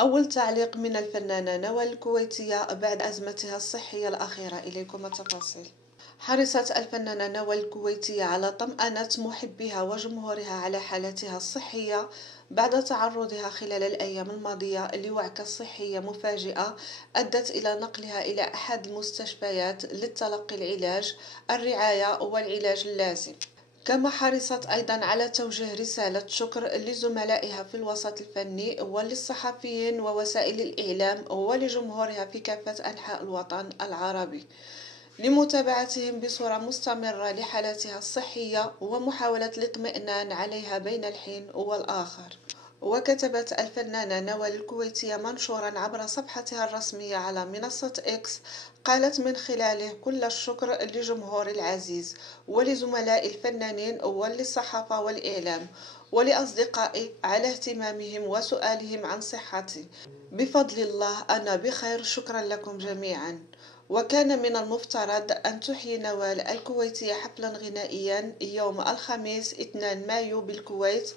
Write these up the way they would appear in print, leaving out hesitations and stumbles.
أول تعليق من الفنانة نوال الكويتية بعد أزمتها الصحية الأخيرة، إليكم التفاصيل. حرصت الفنانة نوال الكويتية على طمأنة محبيها وجمهورها على حالتها الصحية بعد تعرضها خلال الأيام الماضية لوعكة صحية مفاجئة أدت إلى نقلها إلى أحد المستشفيات للتلقي الرعاية والعلاج اللازم. كما حرصت أيضا على توجيه رسالة شكر لزملائها في الوسط الفني وللصحفيين ووسائل الإعلام ولجمهورها في كافة أنحاء الوطن العربي لمتابعتهم بصورة مستمرة لحالتها الصحية ومحاولة الاطمئنان عليها بين الحين والآخر. وكتبت الفنانة نوال الكويتية منشورا عبر صفحتها الرسمية على منصة إكس، قالت من خلاله: كل الشكر لجمهوري العزيز ولزملاء الفنانين وللصحافة والإعلام ولأصدقائي على اهتمامهم وسؤالهم عن صحتي. بفضل الله أنا بخير، شكرا لكم جميعا. وكان من المفترض أن تحيي نوال الكويتية حفلا غنائيا يوم الخميس 2 مايو بالكويت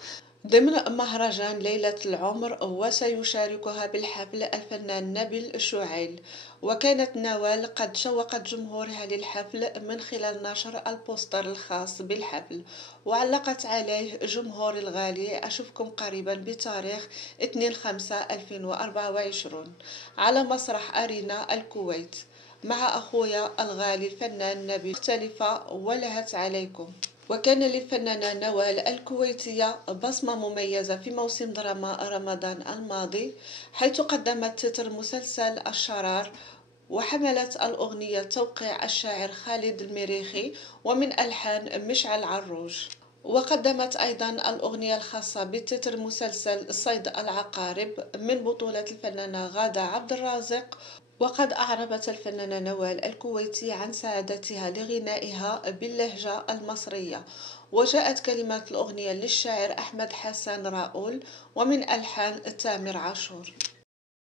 ضمن مهرجان ليلة العمر، وسيشاركها بالحفل الفنان نبيل شعيل. وكانت نوال قد شوقت جمهورها للحفل من خلال نشر البوستر الخاص بالحفل، وعلقت عليه: جمهوري الغالي، أشوفكم قريبا بتاريخ 2/5/2024 على مسرح أرينا الكويت مع أخويا الغالي الفنان نبيل مختلفة ولهت عليكم. وكان للفنانة نوال الكويتية بصمة مميزة في موسم دراما رمضان الماضي، حيث قدمت تتر مسلسل الشرار، وحملت الأغنية توقيع الشاعر خالد المريخي ومن ألحان مشعل عروج. وقدمت أيضا الأغنية الخاصة بتتر مسلسل صيد العقارب من بطولة الفنانة غادة عبد الرازق. وقد أعربت الفنانة نوال الكويتية عن سعادتها لغنائها باللهجة المصرية، وجاءت كلمات الأغنية للشاعر أحمد حسن راؤول ومن ألحان تامر عاشور.